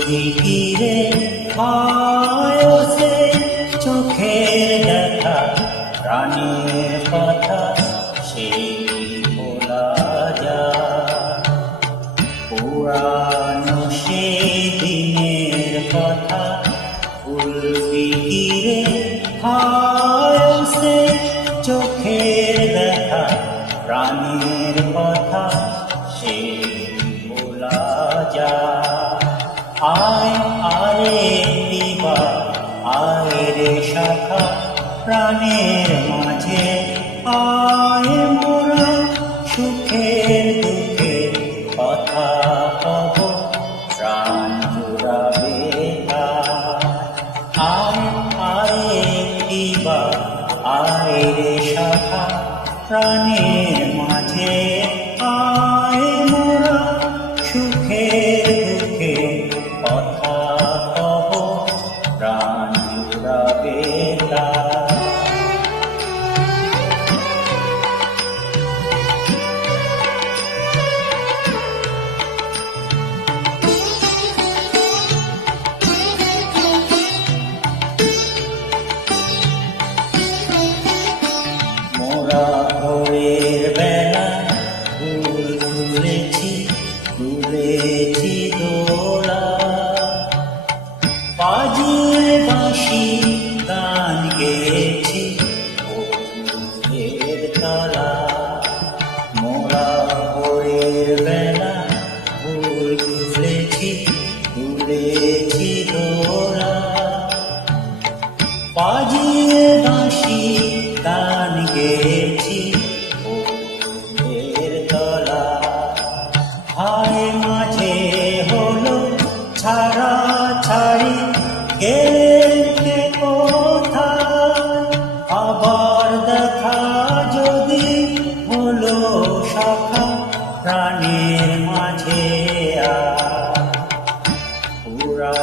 ফিকিরে হয় সে চোখের দেখা প্রাণের কথা সেই বলা যায় পুরানো সে দিনের কথা ফুল ফিকিরে হয় সে চোখের দেখা প্রাণের কথা সেই বলা যায় আয় আরে দিবা আয় রে শাখা প্রাণের মাঝে আয় মোরা সুখের দুঃখের কথা কব প্রাণ জুড়াবে আয় আয় দিবা আয় রে শাখা প্রাণের মাঝে আয় মোরা সুখের দুঃখের কথা কব প্রাণ জুড়াবে মোরা ভোরের বেলা ফুল তুলেছি তুলেছি দোলা বাজিয়ে বাঁশি গান গেয়েছি ফুলের তলা মোরা ভোরের বেলা ফুল তুলেছি তুলেছি দোলা বাজিয়ে বাঁশি গান গেয়েছি ফুলের তলা হায় মাঝে হলো ছাড়া ছাড়ি গেলে কোথায় আবার দেখা যদি হলো শাখা প্রাণের মাঝে পুরা